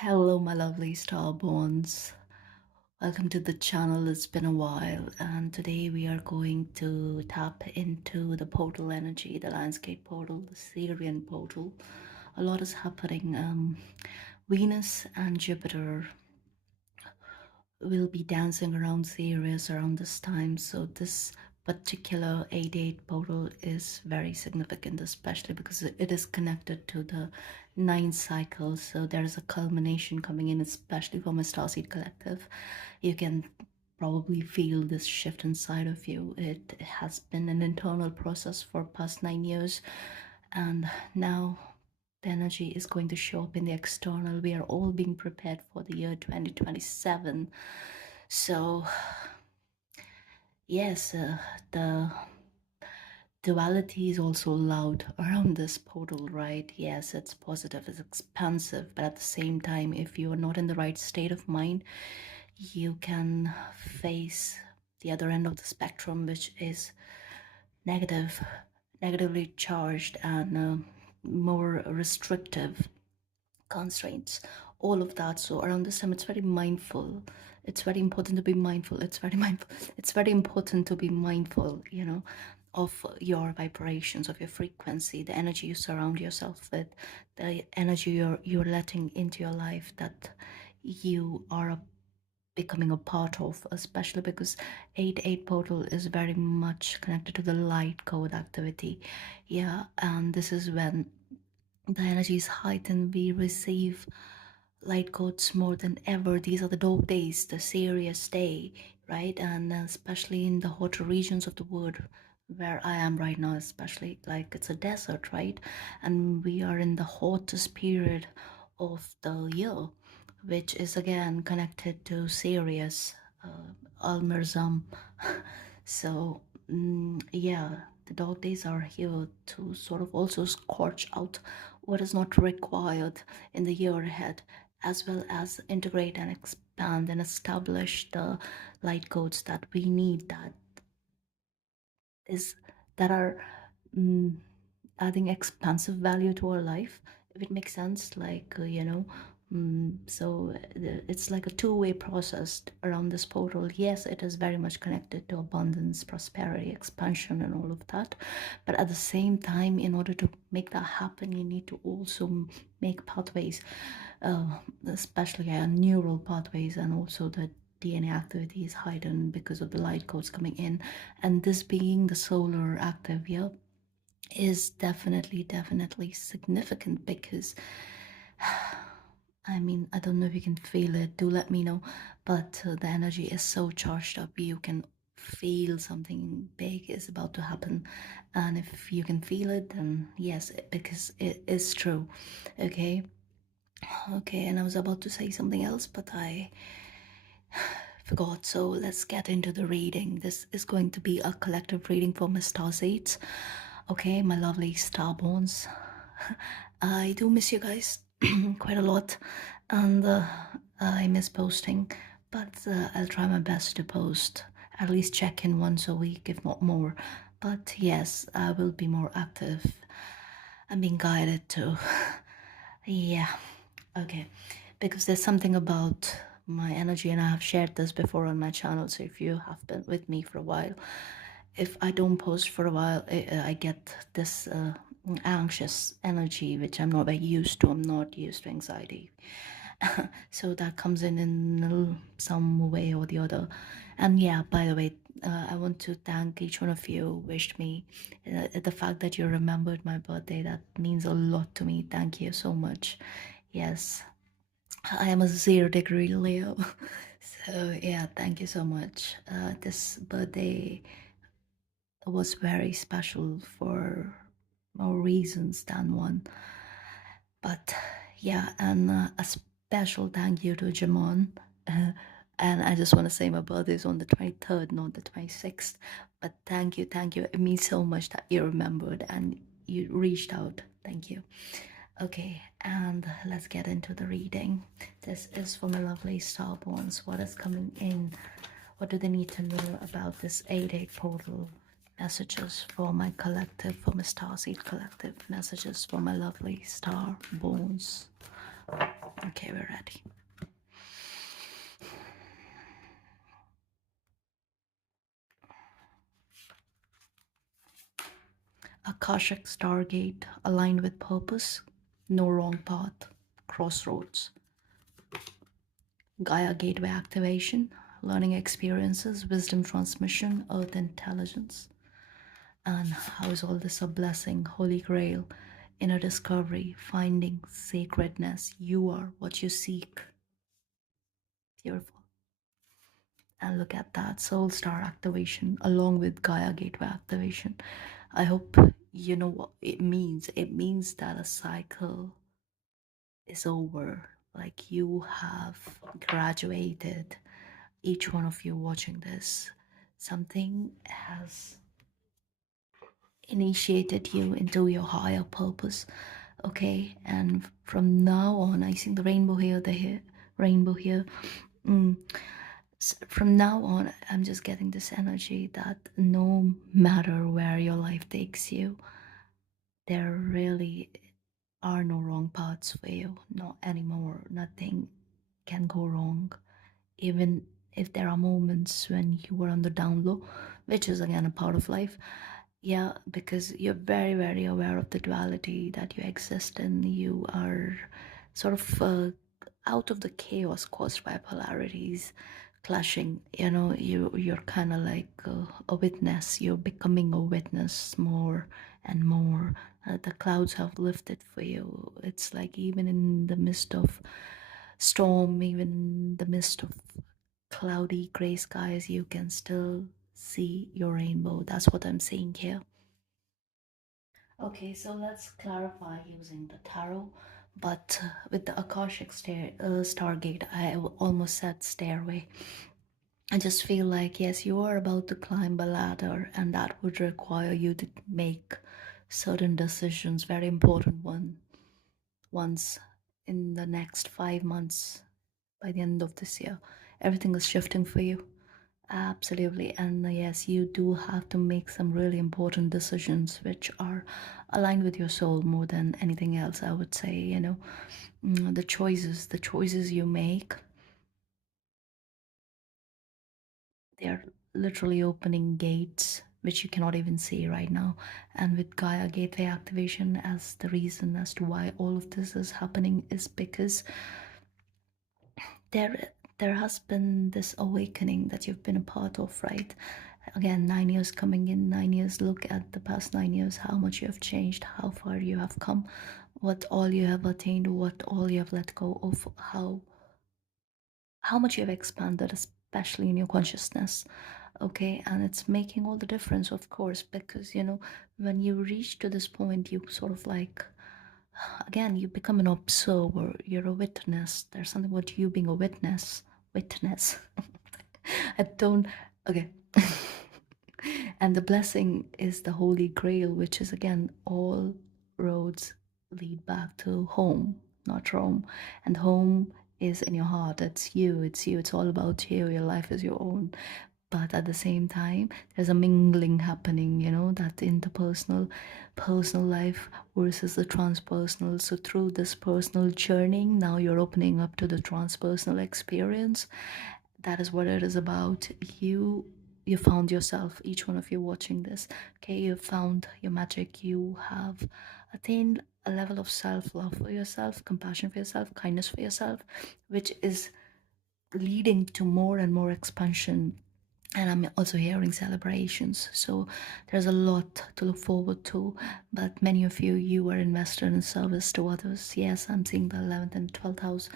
Hello, my lovely starborns. Welcome to the channel. It's been a while, and today we are going to tap into the portal energy, the landscape portal, the Syrian portal. A lot is happening. Venus and Jupiter will be dancing around Sirius around this time. So this particular 8-8 portal is very significant, especially because it is connected to the 9 cycles. So there is a culmination coming in, especially for my Starseed collective. You can probably feel this shift inside of you. It has been an internal process for past 9 years, and now the energy is going to show up in the external. We are all being prepared for the year 2027. So, yes, the duality is also loud around this portal, right? Yes, it's positive, it's expansive, but at the same time, if you are not in the right state of mind, you can face the other end of the spectrum, which is negative, negatively charged, and more restrictive constraints, all of that. So around this time, it's very mindful. It's very important to be mindful. It's very mindful. It's very important to be mindful, of your vibrations, of your frequency, the energy you surround yourself with, the energy you're letting into your life, that you are becoming a part of, especially because 8-8 portal is very much connected to the light code activity. Yeah, and this is when the energy is heightened. We receive light codes more than ever. These are the dog days, the serious day, right? And especially in the hotter regions of the world where I am right now, especially like it's a desert, right? And we are in the hottest period of the year, which is again connected to Sirius, Almerzam. So, yeah, the dog days are here to sort of also scorch out what is not required in the year ahead, as well as integrate and expand and establish the light codes that we need, is that are mm, adding expansive value to our life, if it makes sense. Like so it's like a two-way process around this portal. Yes, it is very much connected to abundance, prosperity, expansion, and all of that, but at the same time, in order to make that happen, you need to also make pathways, uh, especially neural pathways, and also the DNA activity is heightened because of the light codes coming in, and this being the solar active year is definitely significant because I mean, I don't know if you can feel it, do let me know, but the energy is so charged up. You can feel something big is about to happen, and if you can feel it, then yes, because it is true. Okay. Okay, and I was about to say something else, but I forgot. So let's get into the reading. This is going to be a collective reading for my star seeds. Okay, my lovely starborns. I do miss you guys quite a lot, and I miss posting, but I'll try my best to post, at least check in once a week, if not more. But yes, I will be more active. I'm being guided to. Yeah, okay, because there's something about my energy, and I have shared this before on my channel. So if you have been with me for a while, if I don't post for a while, I get this anxious energy, which I'm not very used to. I'm not used to anxiety. So that comes in some way or the other. And yeah, by the way, I want to thank each one of you who wished me. The fact that you remembered my birthday, that means a lot to me. Thank you so much. Yes, I am a 0 degree Leo. So yeah, thank you so much. This birthday was very special for more reasons than one. But yeah, and a special thank you to Jamon. Uh, and I just want to say my birthday is on the 23rd, not the 26th. But thank you, thank you. It means so much that you remembered and you reached out. Thank you. Okay, and let's get into the reading. This is for my lovely starborns. What is coming in? What do they need to know about this 8-8 portal? Messages for my collective, for my starseed collective. Messages for my lovely starborns. Okay, we're ready. Akashic Stargate aligned with purpose, no wrong path, crossroads. Gaia Gateway activation, learning experiences, wisdom transmission, earth intelligence. And how is all this a blessing? Holy Grail, inner discovery, finding sacredness. You are what you seek. Beautiful. And look at that soul star activation along with Gaia Gateway activation. I hope you know what it means. It means that a cycle is over. Like you have graduated. Each one of you watching this, something has initiated you into your higher purpose. Okay, and from now on, I see the rainbow here, the here, rainbow here. Mm. From now on, I'm just getting this energy that no matter where your life takes you, there really are no wrong paths for you, not anymore. Nothing can go wrong, even if there are moments when you were on the down low, which is again a part of life. Yeah, because you're very, very aware of the duality that you exist in. You are sort of out of the chaos caused by polarities clashing. You know, you're kind of like a witness. You're becoming a witness more and more. The clouds have lifted for you. It's like even in the midst of storm, even in the midst of cloudy gray skies, you can still see your rainbow. That's what I'm saying here. Okay, so let's clarify using the tarot, but with the Akashic Stargate, almost said stairway. I just feel like, yes, you are about to climb a ladder, and that would require you to make certain decisions, very important ones in the next 5 months by the end of this year. Everything is shifting for you. Absolutely. And yes, you do have to make some really important decisions which are aligned with your soul more than anything else, I would say. The choices you make, they're literally opening gates which you cannot even see right now. And with Gaia Gateway activation, as the reason as to why all of this is happening is because there has been this awakening that you've been a part of, right? Again, 9 years coming in, 9 years, look at the past 9 years, how much you have changed, how far you have come, what all you have attained, what all you have let go of, how much you have expanded, especially in your consciousness. Okay, and it's making all the difference, of course, because when you reach to this point, you sort of like, again, you become an observer, you're a witness. There's something about you being a witness. I don't, okay. And the blessing is the Holy Grail, which is again, all roads lead back to home, not Rome. And home is in your heart. It's you, it's all about you. Your life is your own. But at the same time, there's a mingling happening, that interpersonal, personal life versus the transpersonal. So through this personal journey, now you're opening up to the transpersonal experience. That is what it is about. You found yourself, each one of you watching this. Okay, you found your magic. You have attained a level of self-love for yourself, compassion for yourself, kindness for yourself, which is leading to more and more expansion. And I'm also hearing celebrations, so there's a lot to look forward to. But many of you are invested in service to others. Yes, I'm seeing the 11th and 12th house.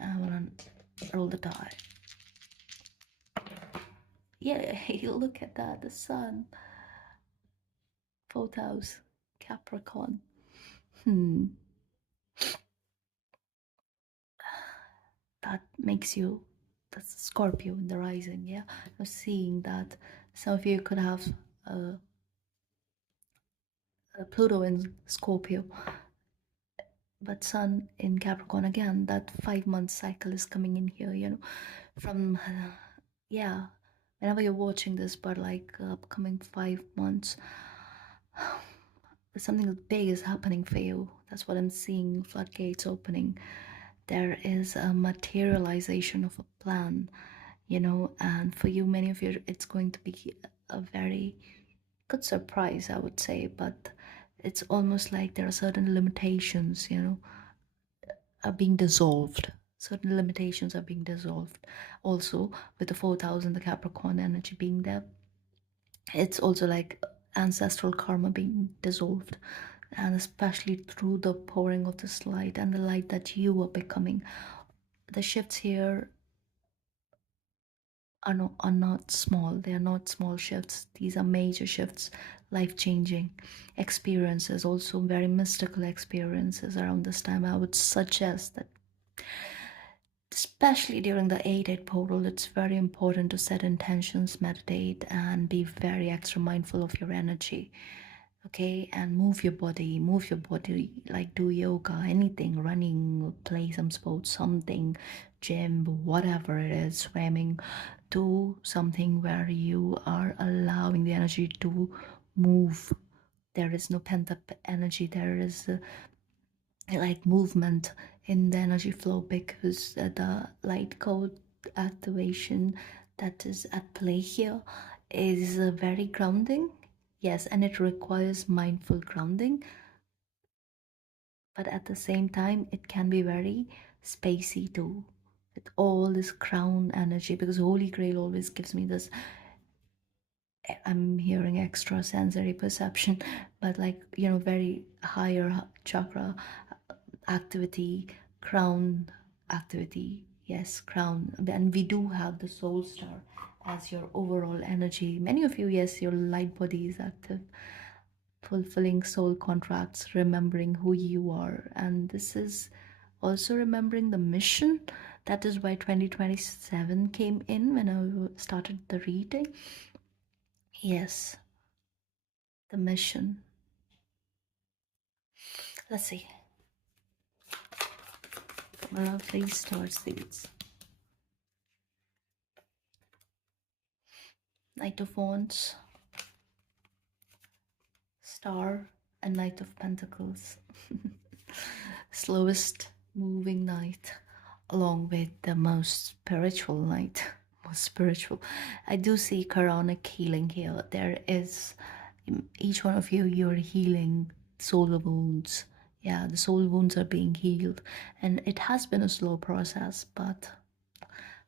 And I want to roll the die. Yeah, hey, look at that, the sun. Fourth house, Capricorn. Hmm, that makes you, that's Scorpio in the rising. Yeah, I'm seeing that some of you could have uh, Pluto in Scorpio, but Sun in Capricorn again. That 5 month cycle is coming in here. From yeah, whenever you're watching this, but like upcoming 5 months, something big is happening for you. That's what I'm seeing. Floodgates opening. there is a materialization of a plan, and for you, many of you, it's going to be a very good surprise, I would say. But it's almost like there are certain limitations, are being dissolved. Certain limitations are being dissolved. Also, with the 4,000, the Capricorn energy being there, it's also like ancestral karma being dissolved, and especially through the pouring of this light and the light that you are becoming. The shifts here are not small. They are not small shifts. These are major shifts, life changing experiences, also very mystical experiences around this time. I would suggest that, especially during the 8-8 portal, it's very important to set intentions, meditate, and be very extra mindful of your energy. Okay, and move your body, like do yoga, anything, running, play some sports, something, gym, whatever it is, swimming. Do something where you are allowing the energy to move. There is no pent up energy, there is like movement in the energy flow, because the light code activation that is at play here is very grounding. Yes, and it requires mindful grounding, but at the same time it can be very spacey too, with all this crown energy, because Holy Grail always gives me this, I'm hearing extra sensory perception, but like, very higher chakra activity, crown activity. Yes, crown. And we do have the soul star as your overall energy. Many of you, yes, your light body is active, fulfilling soul contracts, remembering who you are. And this is also remembering the mission. That is why 2027 came in when I started the reading. Yes, the mission. Let's see. Lovely star seeds. Knight of Wands, Star, and Knight of Pentacles. Slowest moving knight, along with the most spiritual knight. Most spiritual. I do see Quranic healing here. There is, each one of you, you're healing soul wounds. Yeah, the soul wounds are being healed, and it has been a slow process, but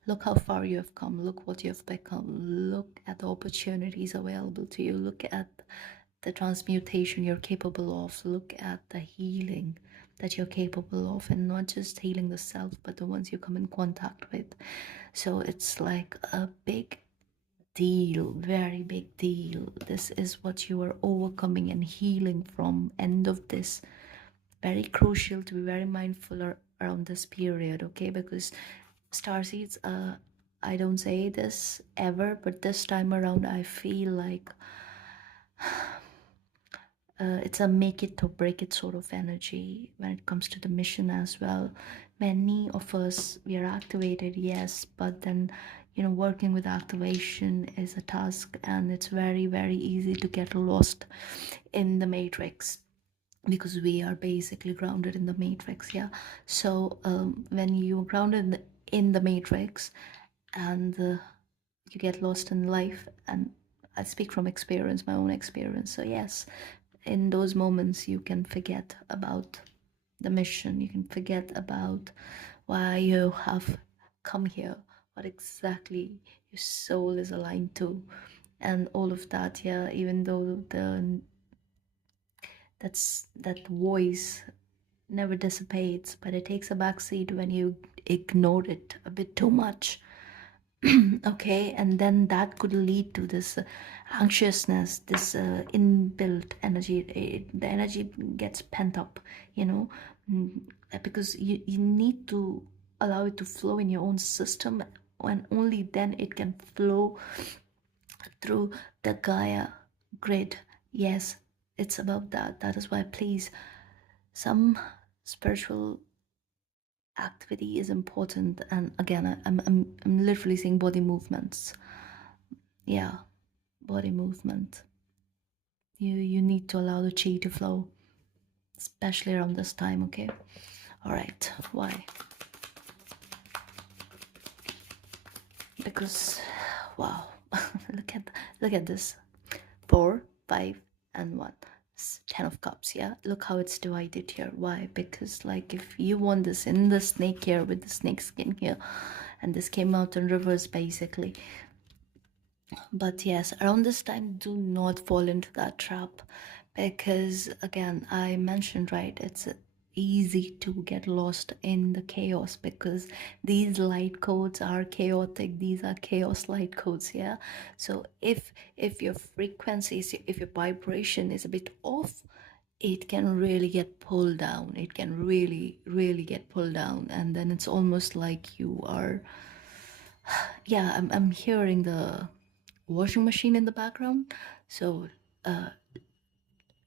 look how far you have come. Look what you have become. Look at the opportunities available to you. Look at the transmutation you're capable of. Look at the healing that you're capable of, and not just healing the self, but the ones you come in contact with. So it's like a big deal, very big deal. This is what you are overcoming and healing from. End of this. Very crucial to be very mindful around this period, okay? Because star seeds, I don't say this ever, but this time around I feel like it's a make it or break it sort of energy when it comes to the mission as well. Many of us, we are activated, yes, but then, working with activation is a task, and it's very, very easy to get lost in the matrix, because we are basically grounded in the matrix. Yeah, so when you're grounded in the matrix, and you get lost in life, and I speak from experience, my own experience, so yes, in those moments you can forget about the mission, you can forget about why you have come here, what exactly your soul is aligned to, and all of that. Yeah, even though that voice never dissipates, but it takes a backseat when you ignore it a bit too much. Okay, and then that could lead to this anxiousness, this inbuilt energy. The energy gets pent up, you know, mm, because you need to allow it to flow in your own system, and only then it can flow through the Gaia grid. Yes, it's about that. That is why, please, some spiritual activity is important. And again, I'm literally saying body movements. Yeah, body movement. You need to allow the chi to flow, especially around this time. Okay, all right. Why? because wow, look at look at this. 4, 5, and 1. 10 of cups, yeah? Look how it's divided here. Why? Because, like, if you want this in the snake here with the snake skin here, and this came out in reverse basically. But yes, around this time, do not fall into that trap because, again, I mentioned, right, it's easy to get lost in the chaos because these light codes are chaotic. These are chaos light codes, yeah. So if your frequency is, if your vibration is a bit off, it can really get pulled down. It can really get pulled down, and then it's almost like you are, yeah, I'm hearing the washing machine in the background. So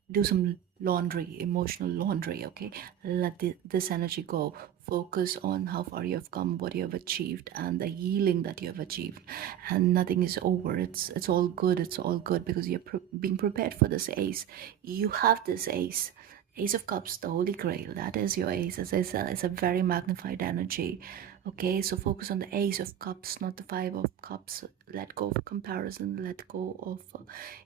do some laundry, emotional laundry, okay? Let this energy go. Focus on how far you have come, what you have achieved, and the healing that you have achieved. And nothing is over. It's all good. It's all good because you're being prepared for this ace. You have this ace. Ace of Cups, the Holy Grail. That is your ace. As I said, it's a very magnified energy. Okay, so focus on the Ace of Cups, not the Five of Cups. Let go of comparison. Let go of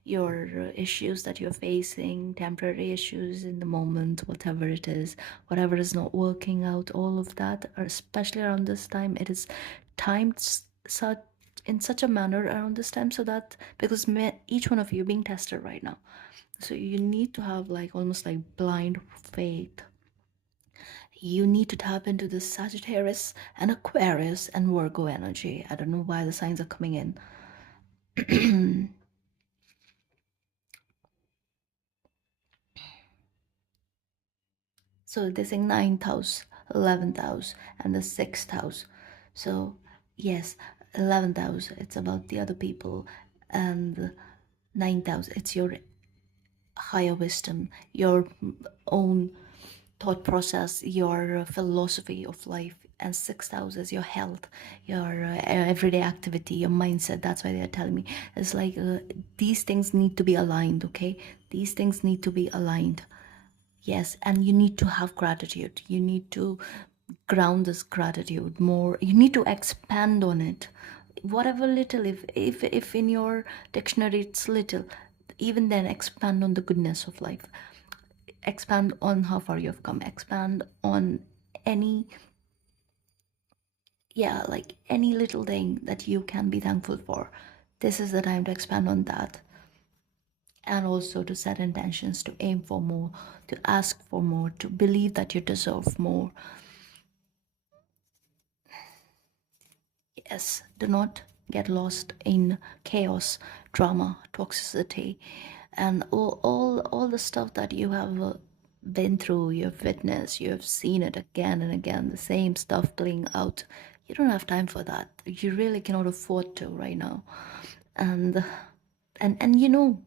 your issues that you're facing, temporary issues in the moment, whatever it is, whatever is not working out, all of that, or especially around this time, it is timed such in such a manner around this time so that because each one of you being tested right now, so you need to have like almost like blind faith. You need to tap into the Sagittarius and Aquarius and Virgo energy. I don't know why the signs are coming in. So they're saying ninth house, 11th house, and the sixth house. So yes, 11th house, it's about the other people, and ninth house, it's your higher wisdom, your own thought process, your philosophy of life. And sixth house is your health, your everyday activity, your mindset. That's why they're telling me it's like these things need to be aligned. Okay, these things need to be aligned. Yes, and you need to have gratitude. You need to ground this gratitude more. You need to expand on it. Whatever little, if in your dictionary it's little, even then expand on the goodness of life. Expand on how far you've come. Expand on any, yeah, like any little thing that you can be thankful for. This is the time to expand on that. And also to set intentions, to aim for more, to ask for more, to believe that you deserve more. Yes, do not get lost in chaos, drama, toxicity, and all the stuff that you have been through, you've witnessed, you have seen it again and again, the same stuff playing out. You don't have time for that. You really cannot afford to right now. And and you know,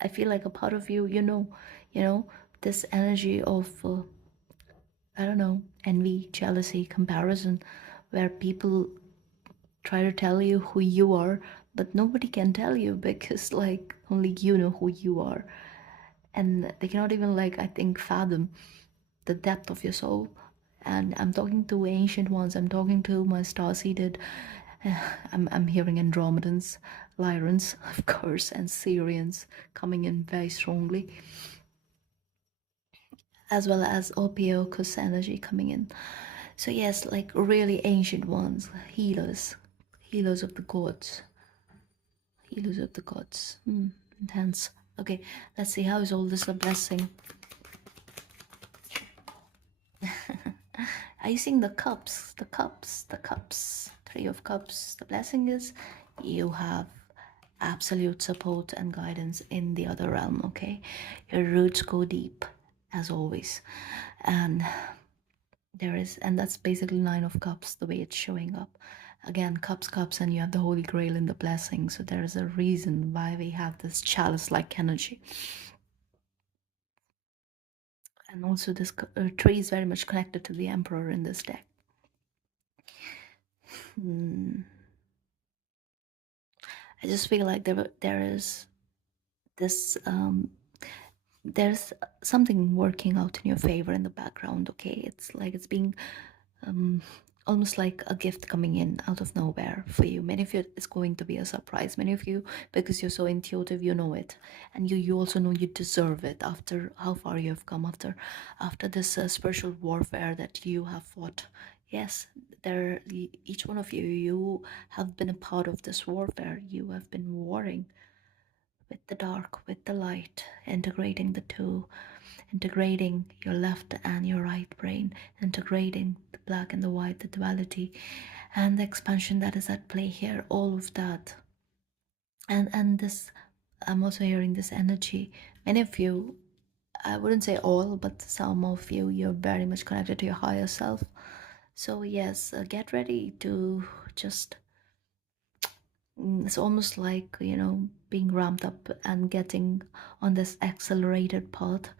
I feel like a part of you, you know, this energy of I don't know, envy, jealousy, comparison, where people try to tell you who you are, but nobody can tell you because like only you know who you are. And they cannot even like I think fathom the depth of your soul. And I'm talking to ancient ones, I'm talking to my star-seeded, I'm hearing Andromedans, Lyrans, of course, and Syrians coming in very strongly, as well as Ophiuchus energy coming in. So yes, like really ancient ones, healers, healers of the gods, healers of the gods. Intense. Okay, let's see how is all this a blessing. Are you seeing the cups? The cups, the cups. Three of cups. The blessing is you have absolute support and guidance in the other realm, okay? Your roots go deep, as always. And and that's basically Nine of Cups, the way it's showing up. Again, cups, and you have the Holy Grail in the blessing. So there is a reason why we have this chalice-like energy. And also this tree is very much connected to the Emperor in this deck. Hmm. I just feel like there is this there's something working out in your favor in the background. Okay, it's like it's being um, almost like a gift coming in out of nowhere for you. Many of you, it's going to be a surprise. Many of you, because you're so intuitive, you know it, and you also know you deserve it after how far you have come, after this spiritual warfare that you have fought. Yes, there, each one of you, you have been a part of this warfare. You have been warring with the dark, with the light, integrating the two, integrating your left and your right brain, integrating the black and the white, the duality, and the expansion that is at play here, all of that. And this, I'm also hearing this energy. Many of you, I wouldn't say all, but some of you, you're very much connected to your higher self. So yes, get ready to just, it's almost like, being ramped up and getting on this accelerated path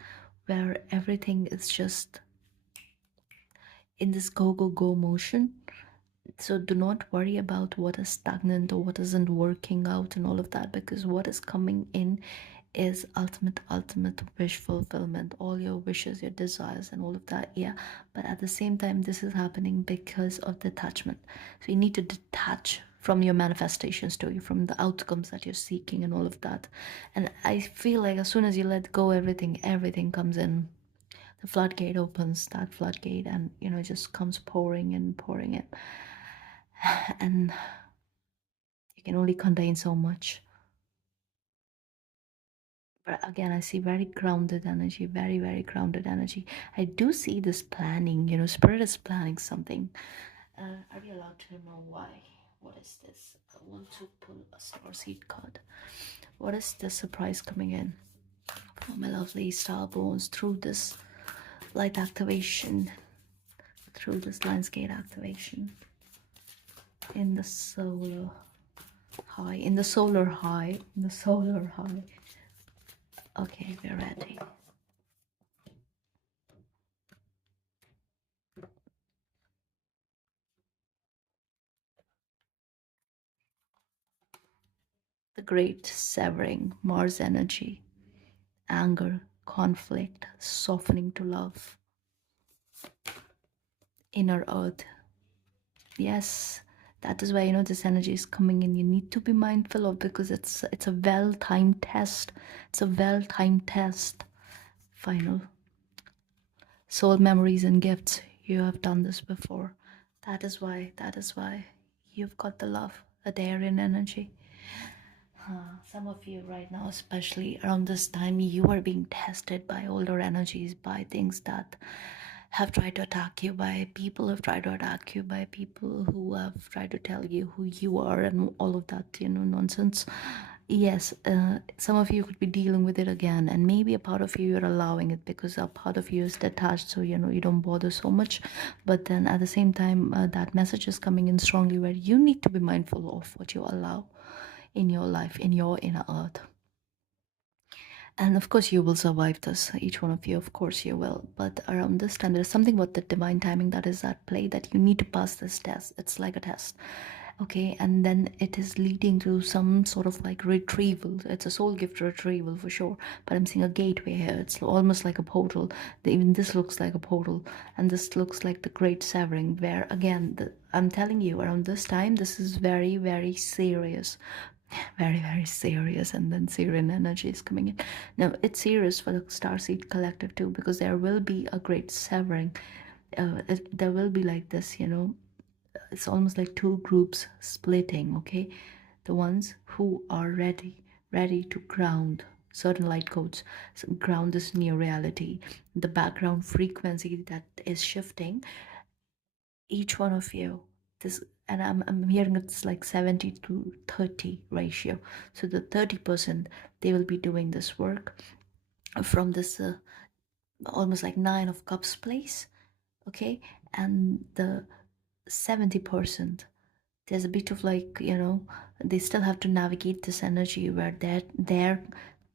where everything is just in this go go go motion. So do not worry about what is stagnant or what isn't working out and all of that, because what is coming in is ultimate wish fulfillment, all your wishes, your desires and all of that. Yeah, but at the same time, this is happening because of detachment. So you need to detach from your manifestations to you, from the outcomes that you're seeking and all of that. And I feel like as soon as you let go, everything comes in. The floodgate opens, that floodgate, and just comes pouring in, pouring in. And you can only contain so much. But again, I see very grounded energy, very, very grounded energy. I do see this planning, spirit is planning something. Are we allowed to know why? What is this? I want to pull a Starseed card. What is the surprise coming in for my lovely star bones through this light activation, through this landscape activation in the solar high, in the solar high, in the solar high. Okay, we're ready. The great severing, Mars energy, anger, conflict, softening to love, inner earth. Yes, that is why this energy is coming in. You need to be mindful of, because it's a well-timed test. It's a well-timed test. Final soul memories and gifts. You have done this before. That is why you've got the love, the Darien energy. Some of you right now, especially around this time, you are being tested by older energies, by things that have tried to attack you, by people who have tried to attack you, by people who have tried to tell you who you are and all of that, nonsense. Yes, some of you could be dealing with it again, and maybe a part of you, you're allowing it because a part of you is detached, so you don't bother so much. But then at the same time, that message is coming in strongly where you need to be mindful of what you allow in your life, in your inner earth. And of course, you will survive this, each one of you, of course, you will. But around this time, there's something about the divine timing that is at play, that you need to pass this test. It's like a test. Okay, and then it is leading to some sort of like retrieval. It's a soul gift retrieval for sure. But I'm seeing a gateway here. It's almost like a portal. Even this looks like a portal, and this looks like the great severing, where again, I'm telling you, around this time, this is very, very serious, very, very serious. And then Syrian energy is coming in. Now it's serious for the Starseed collective too, because there will be a great severing. There will be like this, it's almost like two groups splitting. Okay, the ones who are ready to ground certain light codes, so ground this new reality, the background frequency that is shifting. Each one of you, this, and I'm hearing it's like 70 to 30 ratio. So the 30%, they will be doing this work from this almost like nine of cups place. Okay, and the 70%, there's a bit of like, they still have to navigate this energy where their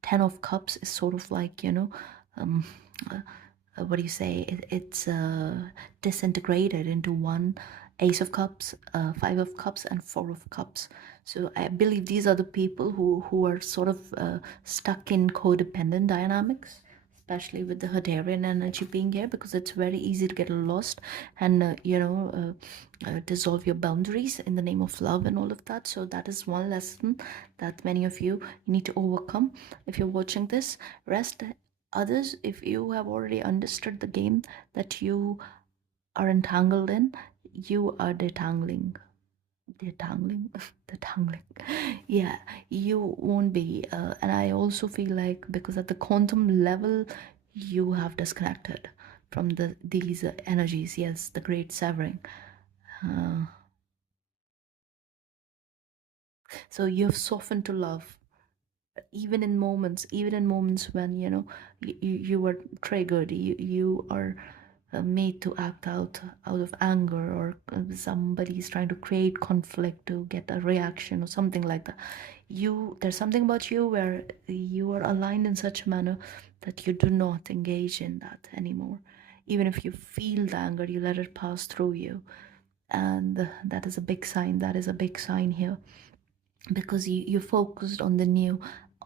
10 of cups is sort of like, um uh, what do you say, it's disintegrated into one ace of cups, five of cups and four of cups. So I believe these are the people who are sort of stuck in codependent dynamics, especially with the Hadarian energy being here, because it's very easy to get lost and dissolve your boundaries in the name of love and all of that. So that is one lesson that many of you need to overcome. If you're watching this, rest. Others, if you have already understood the game that you are entangled in, you are detangling detangling. Yeah, you won't be. And I also feel like, because at the quantum level you have disconnected from these energies. Yes, the great severing. uh, so you've softened to love, even in moments when you were triggered. You are made to act out of anger, or somebody's trying to create conflict to get a reaction or something like that. There's something about you where you are aligned in such a manner that you do not engage in that anymore. Even if you feel the anger, you let it pass through you. And that is a big sign. That is a big sign here, because you focused on the new,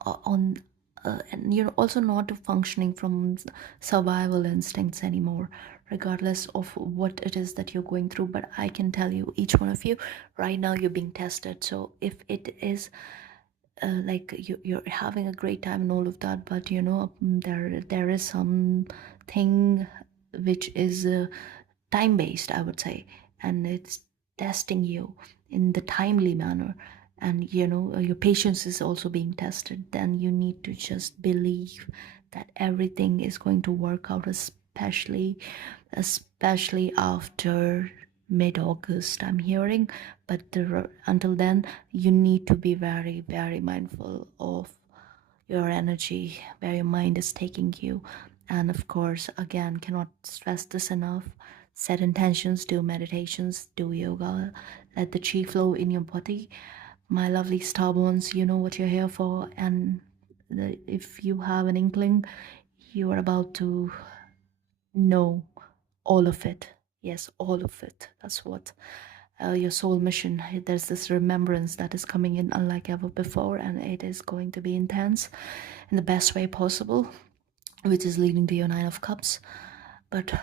on and you're also not functioning from survival instincts anymore, regardless of what it is that you're going through. But I can tell you, each one of you, right now you're being tested. So if it is like you're having a great time and all of that, but there is something which is time based, I would say, and it's testing you in the timely manner. And your patience is also being tested. Then you need to just believe that everything is going to work out, especially after mid-August, I'm hearing. But until then, you need to be very, very mindful of your energy, where your mind is taking you. And of course, again, cannot stress this enough. Set intentions, do meditations, do yoga, let the chi flow in your body. My lovely starborns, you know what you're here for. And if you have an inkling, you are about to know all of it. Yes, all of it. That's what your soul mission. There's this remembrance that is coming in unlike ever before, and it is going to be intense in the best way possible, which is leading to your Nine of Cups. But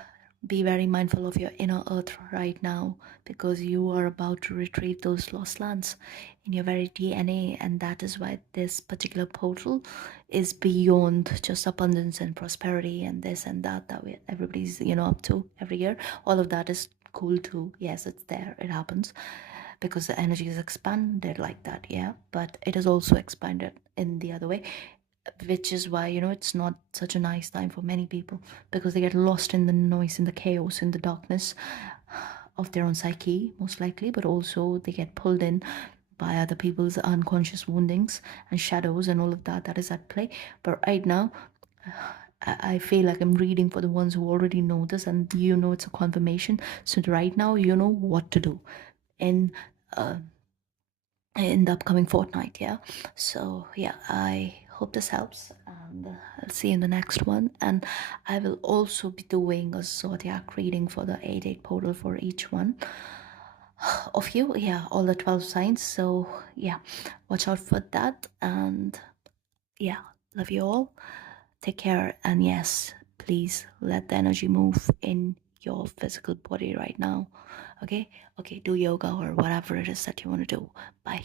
be very mindful of your inner earth right now, because you are about to retrieve those lost lands in your very DNA. And that is why this particular portal is beyond just abundance and prosperity and this and that everybody's up to every year. All of that is cool too. Yes, it's there, it happens because the energy is expanded like that. Yeah, but it is also expanded in the other way, which is why it's not such a nice time for many people, because they get lost in the noise, in the chaos, in the darkness of their own psyche, most likely. But also they get pulled in by other people's unconscious woundings and shadows and all of that is at play. But right now, I feel like I'm reading for the ones who already know this, and it's a confirmation. So right now you know what to do in uh, in the upcoming fortnight. Yeah, so yeah, I hope this helps, and I'll see you in the next one. And I will also be doing a zodiac reading for the 8-8 portal for each one of you. Yeah, all the 12 signs. So yeah, watch out for that. And yeah, love you all, take care. And yes, please let the energy move in your physical body right now. Okay, do yoga or whatever it is that you want to do. Bye.